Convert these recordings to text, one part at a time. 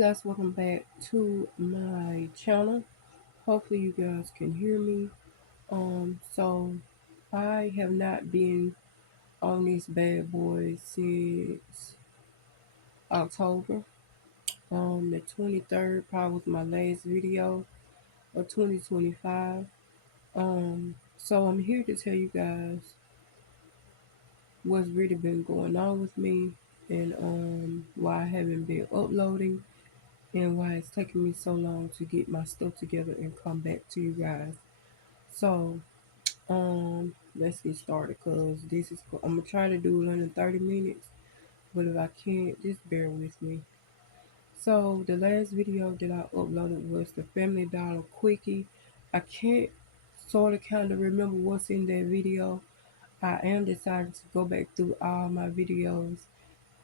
guys, welcome back to my channel. Hopefully you guys can hear me. So I have not been on this bad boy since October. The 23rd probably was my last video of 2025. So I'm here to tell you guys what's really been going on with me and why I haven't been uploading and why it's taking me so long to get my stuff together and come back to you guys. So, let's get started because I'm gonna try to do it under 30 minutes, but if I can't, just bear with me. So, the last video that I uploaded was the Family Dollar Quickie. I can't sort of kind of remember what's in that video. I am deciding to go back through all my videos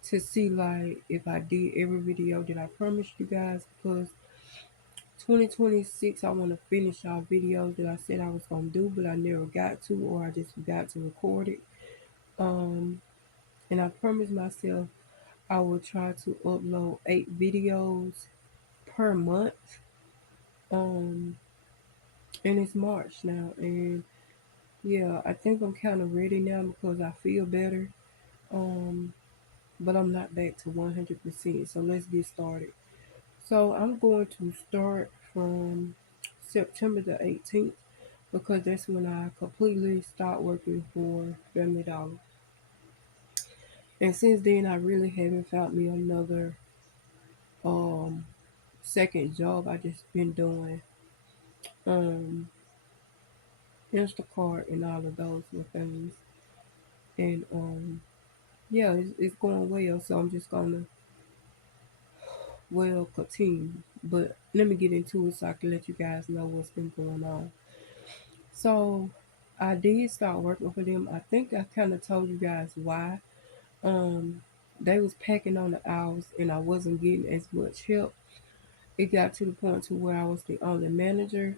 to see like if I did every video that I promised you guys because 2026 I want to finish our videos that I said I was going to do but I never got to or I just forgot to record it. Um and I promised myself I will try to upload 8 videos per month. Um and it's March now and yeah, I think I'm kind of ready now because I feel better. Um but I'm not back to 100%. So let's get started. So I'm going to start from September the 18th because that's when I completely stopped working for Family Dollar. And since then, I really haven't found me another um, second job. I just been doing um, Instacart and all of those little things. And yeah, it's going well. So I'm just gonna continue. But let me get into it so I can let you guys know what's been going on. So I did start working for them. I think I kind of told you guys why. Um, they was packing on the hours and I wasn't getting as much help. It got to the point to where I was the only manager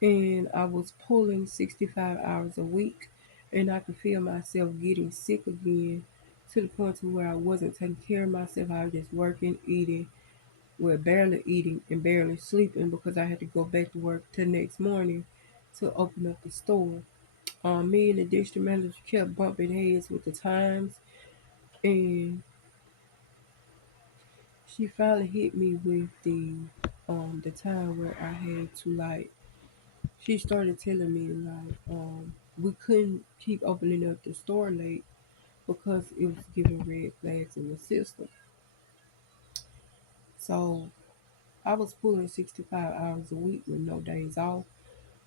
and I was pulling 65 hours a week and I could feel myself getting sick again to the point to where I wasn't taking care of myself. I was just working, eating, well, barely eating and barely sleeping because I had to go back to work the next morning to open up the store. Me and the district manager kept bumping heads with the times, and she finally hit me with the time where I had to like. She started telling me like we couldn't keep opening up the store late because it was giving red flags in the system. So I was pulling 65 hours a week with no days off.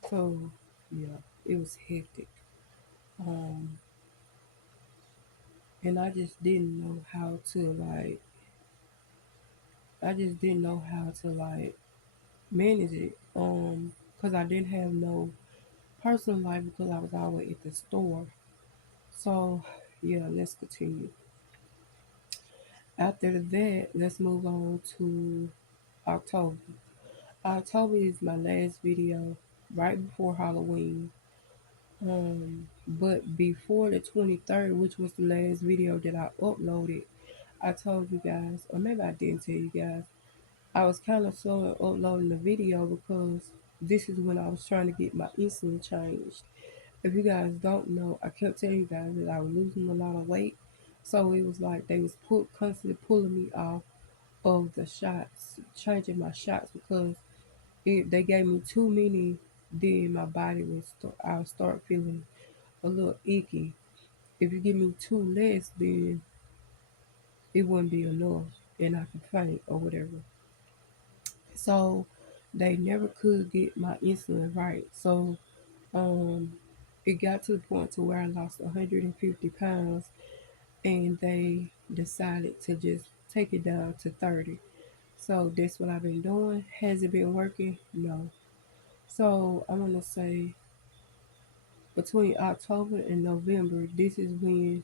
So yeah, it was hectic. Um, and I just didn't know how to like. I just didn't know how to like manage it. Cause I didn't have no personal life because I was always at the store. So yeah, let's continue. After that, let's move on to October. October is my last video right before Halloween. But before the 23rd, which was the last video that I uploaded, I told you guys, or maybe I didn't tell you guys, I was kind of slow in uploading the video because this is when I was trying to get my insulin changed. If you guys don't know, I kept telling you guys that I was losing a lot of weight. So it was like they was constantly pulling me off of the shots, changing my shots because they gave me too many. Then my body I would start feeling a little icky. If you give me two less, then it wouldn't be enough, and I could faint or whatever. So they never could get my insulin right. So um, it got to the point to where I lost 150 pounds, and they decided to just take it down to 30. So that's what I've been doing. Has it been working? No. So I want to say between October and November, this is when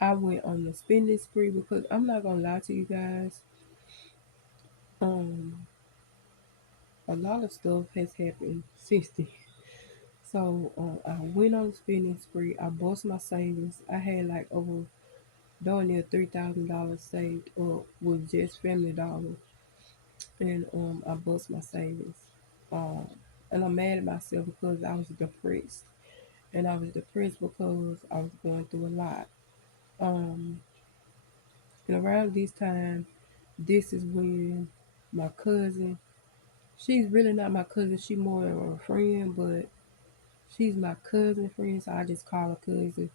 I went on the spending spree because I'm not gonna lie to you guys. Um, a lot of stuff has happened since then. So I went on a spending spree. I bust my savings. I had like over darn near $3,000 saved up with just Family Dollar. and I bust my savings. Um, and I'm mad at myself because I was depressed, and I was depressed because I was going through a lot. Um, and around this time, this is when my cousin, she's really not my cousin, she more of a friend, but she's my cousin friend, so I just call her cousin.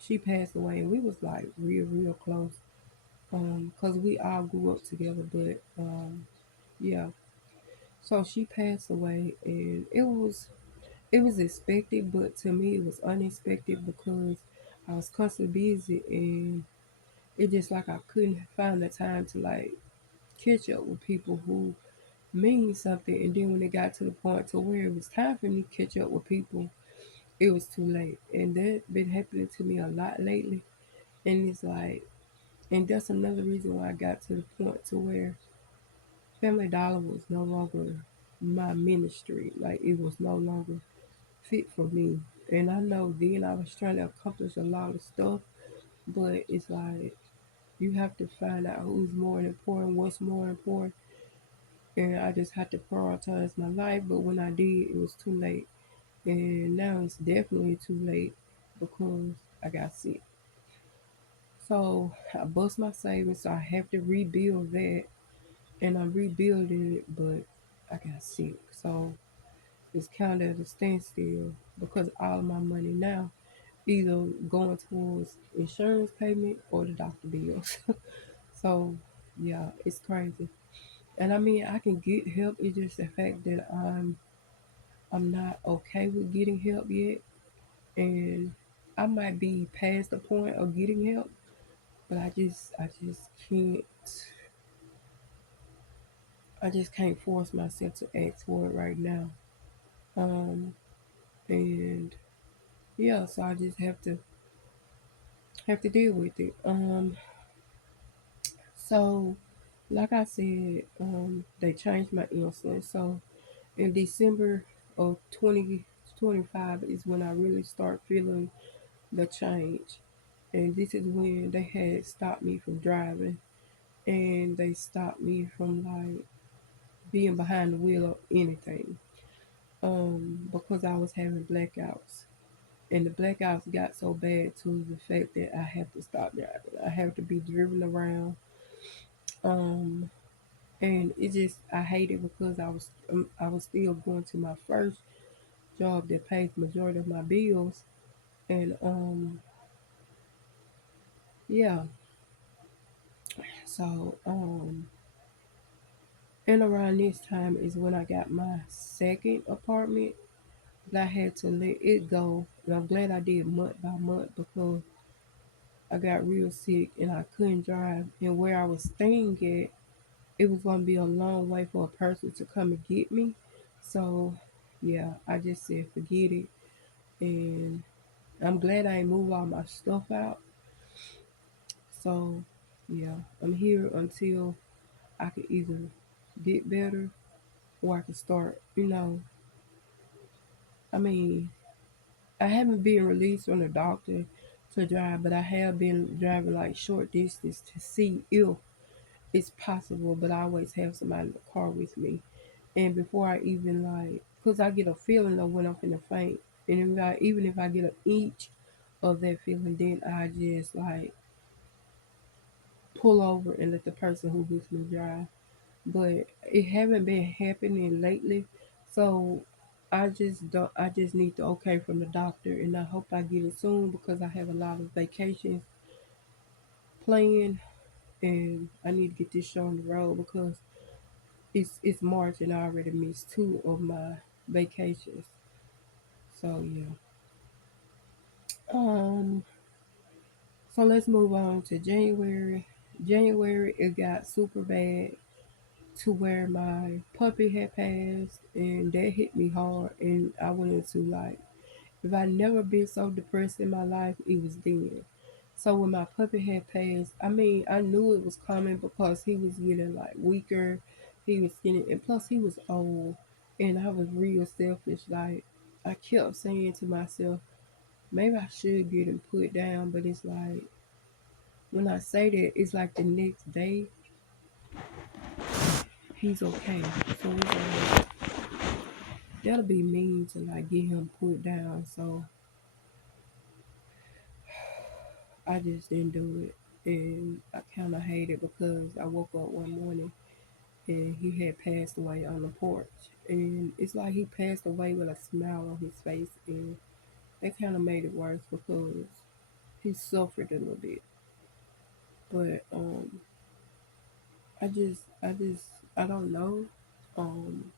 She passed away, and we was like real close. Cause we all grew up together, but yeah. So she passed away, and it was expected, but to me it was unexpected because I was constantly busy, and it just like I couldn't find the time to like catch up with people who mean something. And then when it got to the point to where it was time for me to catch up with people, it was too late. And that been happening to me a lot lately. And it's like, and that's another reason why I got to the point to where Family Dollar was no longer my ministry. Like it was no longer fit for me. And I know then I was trying to accomplish a lot of stuff, but it's like you have to find out who's more important, what's more important, and I just had to prioritize my life. But when I did, it was too late, and now it's definitely too late because I got sick. So I bust my savings, so I have to rebuild that, and I'm rebuilding it, but I got sick, so it's kind of at a standstill because all of my money now either going towards insurance payment or the doctor bills. So yeah, it's crazy. And I mean, I can get help. It's just the fact that I'm not okay with getting help yet, and I might be past the point of getting help, but I just can't. I just can't force myself to ask for it right now. Um, and yeah, so I just have to deal with it. So like I said, they changed my insulin. So in December of 2025 is when I really start feeling the change. And this is when they had stopped me from driving, and they stopped me from like being behind the wheel of anything. Because I was having blackouts. And the blackouts got so bad to the fact that I have to stop driving. I have to be driven around. Um, and it just I hate it because I was still going to my first job that pays majority of my bills, and yeah. So and around this time is when I got my second apartment, but I had to let it go, and I'm glad I did month by month because I got real sick and I couldn't drive, and where I was staying at, it was gonna be a long way for a person to come and get me. So yeah, I just said forget it, and I'm glad I ain't moved all my stuff out. So yeah, I'm here until I can either get better or I can start. I mean, I haven't been released from the doctor to drive, but I have been driving like short distance to see if it's possible. But I always have somebody in the car with me. And before I even like, cause I get a feeling of when I'm finna faint, and even if I get an inch of that feeling, then I just like pull over and let the person who with me drive. But it haven't been happening lately, so I just need the okay from the doctor, and I hope I get it soon because I have a lot of vacations planned, and I need to get this show on the road because it's March and I already missed two of my vacations. So yeah. Um so let's move on to January. January it got super bad to where my puppy had passed, and that hit me hard, and I went into like, if I never been so depressed in my life, it was then. So when my puppy had passed, I mean, I knew it was coming because he was getting like weaker. He was getting, and plus he was old, and I was real selfish. Like I kept saying to myself, maybe I should get him put down, but it's like when I say that, it's like the next day he's okay. So it's like that'll be mean to like get him put down. So I just didn't do it. And I kind of hate it because I woke up one morning and he had passed away on the porch. And it's like he passed away with a smile on his face. And that kind of made it worse because he suffered a little bit. But I don't know. Um,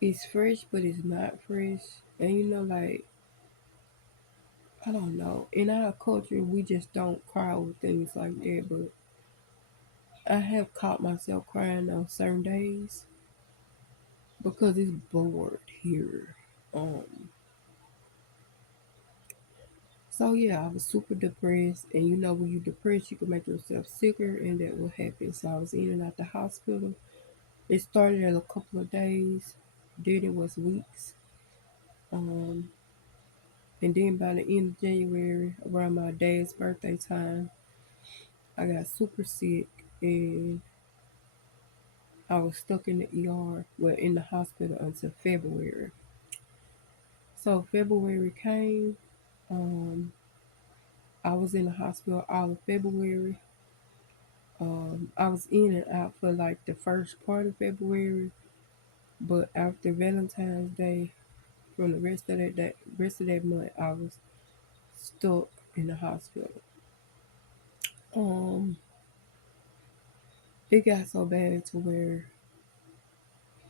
it's fresh, but it's not fresh. And like, I don't know. In our culture, we just don't cry over things like that. But I have caught myself crying on certain days because it's bored here. Um, so yeah, I was super depressed, and when you're depressed, you can make yourself sicker, and that will happen. So I was in and out the hospital. It started in a couple of days, then it was weeks, um, and then by the end of January, around my dad's birthday time, I got super sick, and I was stuck in the ER, well, in the hospital until February. So February came. Um, I was in the hospital all of February. I was in and out for like the first part of February, but after Valentine's Day, from the rest of that month, I was stuck in the hospital. Um, it got so bad to where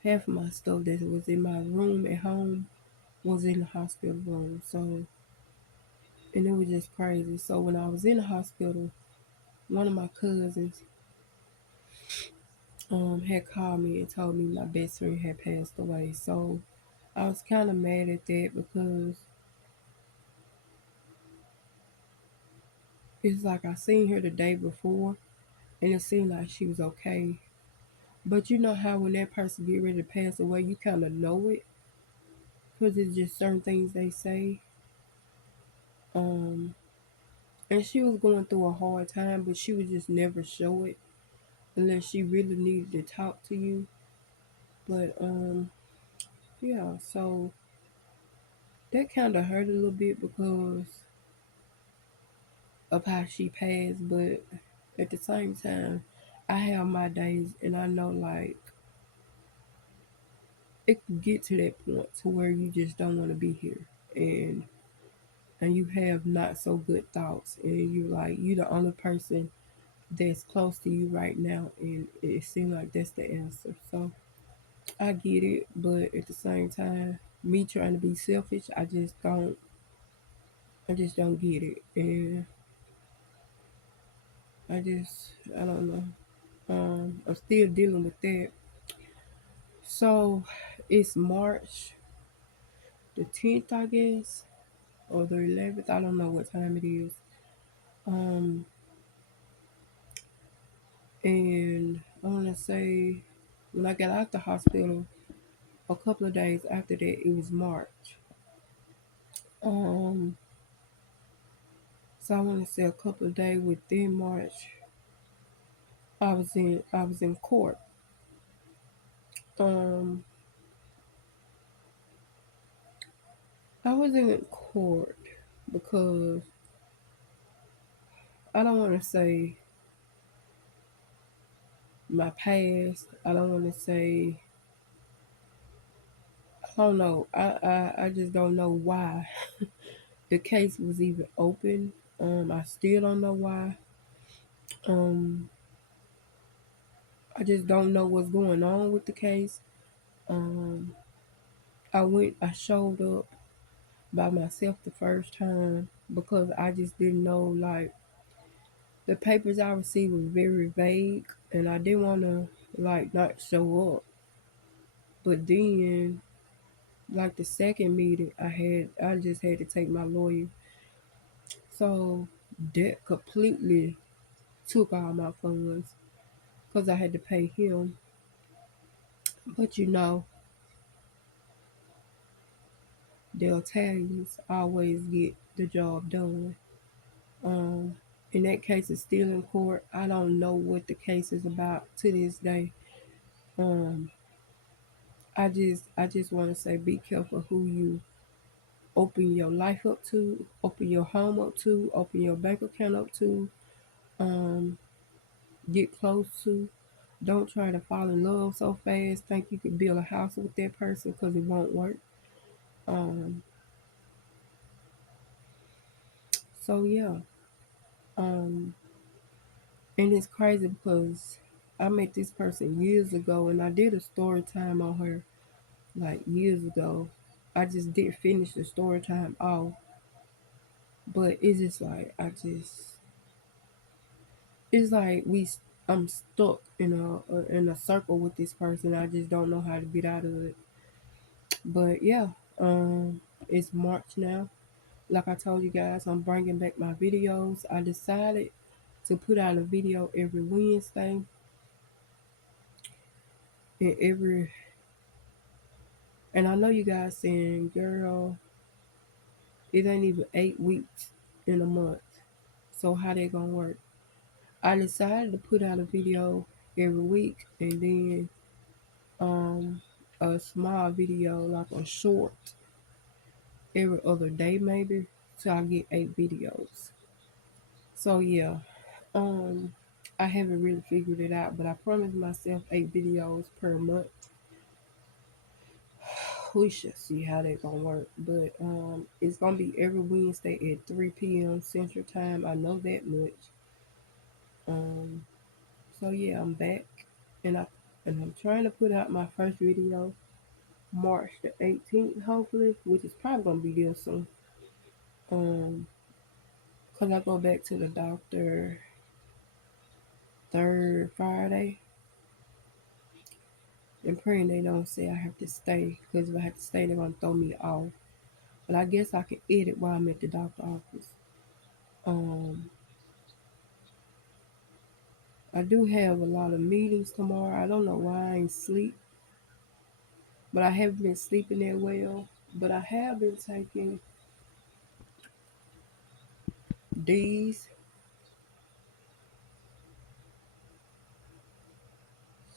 half of my stuff that was in my room at home was in the hospital room. So, and it was just crazy. So when I was in the hospital, one of my cousins had called me and told me my best friend had passed away. So I was kind of mad at that because it's like I seen her the day before and it seemed like she was okay. But you know how when that person get ready to pass away, you kind of know it because it's just certain things they say. Um, and she was going through a hard time, but she would just never show it unless she really needed to talk to you. But yeah, so that kind of hurt a little bit because of how she passed. But at the same time, I have my days, and I know like it can get to that point to where you just don't want to be here, and you have not so good thoughts, and you're the only person that's close to you right now, and it seems like that's the answer. So I get it, but at the same time, me trying to be selfish, I just don't get it, and I don't know. I'm still dealing with that. So it's March the 10th, I guess, or the 11th. I don't know what time it is. Um, and I want to say when I got out the hospital, a couple of days after that, it was March. Um, so I want to say a couple of days within March, I was in court. Um, I was in court because I don't want to say my past. I don't want to say I don't know. I just don't know why the case was even open. I still don't know why. Um, I just don't know what's going on with the case. Um, I showed up by myself the first time because I just didn't know, like, the papers I received were very vague and I didn't want to, like, not show up. But then, like, the second meeting I just had to take my lawyer. So that completely took all my funds because I had to pay him. But the Italians always get the job done. Um, And that case is still in court. I don't know what the case is about to this day. Um, I just want to say, be careful who you open your life up to, open your home up to, open your bank account up to, um, get close to. Don't try to fall in love so fast. Think you could build a house with that person, because it won't work. Um, so yeah. Um, and it's crazy because I met this person years ago, and I did a story time on her like years ago. I just didn't finish the story time off, but it's just like it's like I'm stuck in a circle with this person. I just don't know how to get out of it. But yeah, it's March now. Like I told you guys, I'm bringing back my videos. I decided to put out a video every Wednesday, and and I know you guys saying, girl, it ain't even 8 weeks in a month. So how they gonna work? I decided to put out a video every week, and then um a small video, like a short, every other day maybe. So I get 8 videos. So yeah, um I haven't really figured it out, but I promised myself 8 videos per month. We should see how they gonna work. But it's gonna be every Wednesday at 3 p.m. Central Time. I know that much. Um so yeah, I'm back, and I'm trying to put out my first video March the 18th, hopefully, which is probably gonna be this soon. Um, cause I go back to the doctor third Friday, and praying they don't say I have to stay. Cause if I have to stay, they're gonna throw me off. But I guess I can edit while I'm at the doctor office. Um, I do have a lot of meetings tomorrow. I don't know why I ain't sleep, but I haven't been sleeping that well. But I have been taking these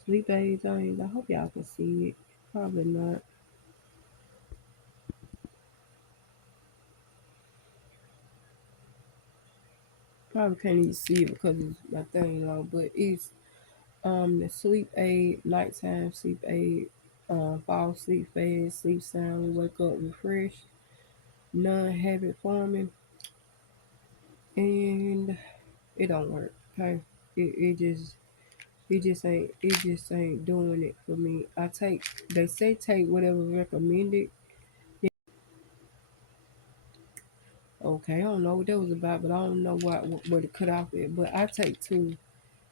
sleep aids. I hope y'all can see it. Probably not. Probably can't even see it because it's my thing low, but it's the sleep aid, nighttime sleep aid, fall asleep fast, sleep soundly, wake up refreshed, non habit forming, and it don't work. Okay, it just ain't doing it for me. They say take whatever recommended. Okay, I don't know what that was about, but I don't know what it cut off at. But I take two,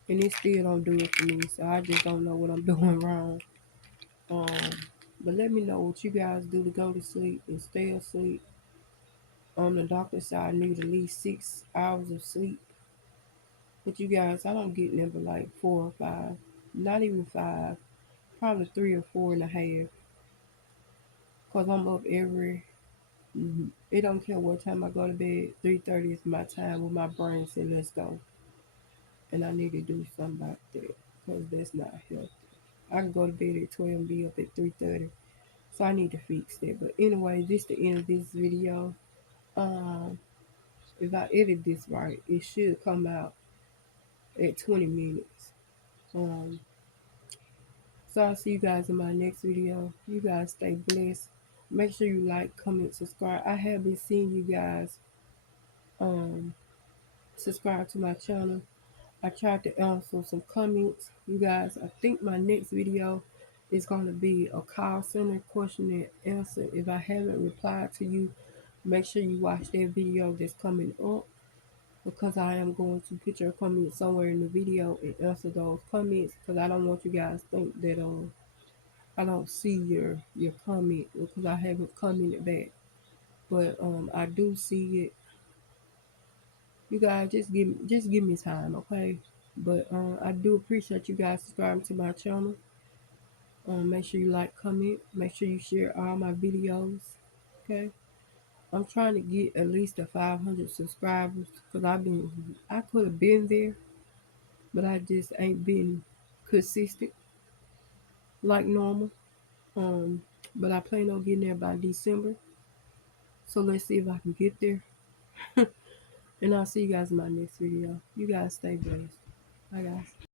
and it still don't do it for me. So I just don't know what I'm doing wrong. Um, but let me know what you guys do to go to sleep and stay asleep. On the doctor side, I need at least 6 hours of sleep. But you guys, I don't get never like 4 or 5, not even 5, probably 3 or 4.5. Cause I'm up every. It don't care what time I go to bed. 3:30 is my time when my brain said let's go, and I need to do something about that. Cause that's not healthy. I can go to bed at 12 and be up at 3:30. So I need to fix that. But anyway, this is the end of this video. Um, if I edit this right, it should come out at 20 minutes. Um, so I'll see you guys in my next video. You guys stay blessed. Make sure you like, comment, subscribe. I have been seeing you guys um subscribe to my channel. I tried to answer some comments. You guys, I think my next video is going to be a call center question and answer. If I haven't replied to you, make sure you watch that video that's coming up, because I am going to put your comments somewhere in the video and answer those comments, because I don't want you guys to think that I don't see your comment because I haven't commented back. But I do see it. You guys just give me time, okay? But I do appreciate you guys subscribing to my channel. Make sure you like, comment, make sure you share all my videos. Okay. I'm trying to get at least a 500 subscribers because I could have been there, but I just ain't been consistent like normal. Um, but I plan on getting there by December. So let's see if I can get there. And I'll see you guys in my next video. You guys stay blessed. Bye, guys.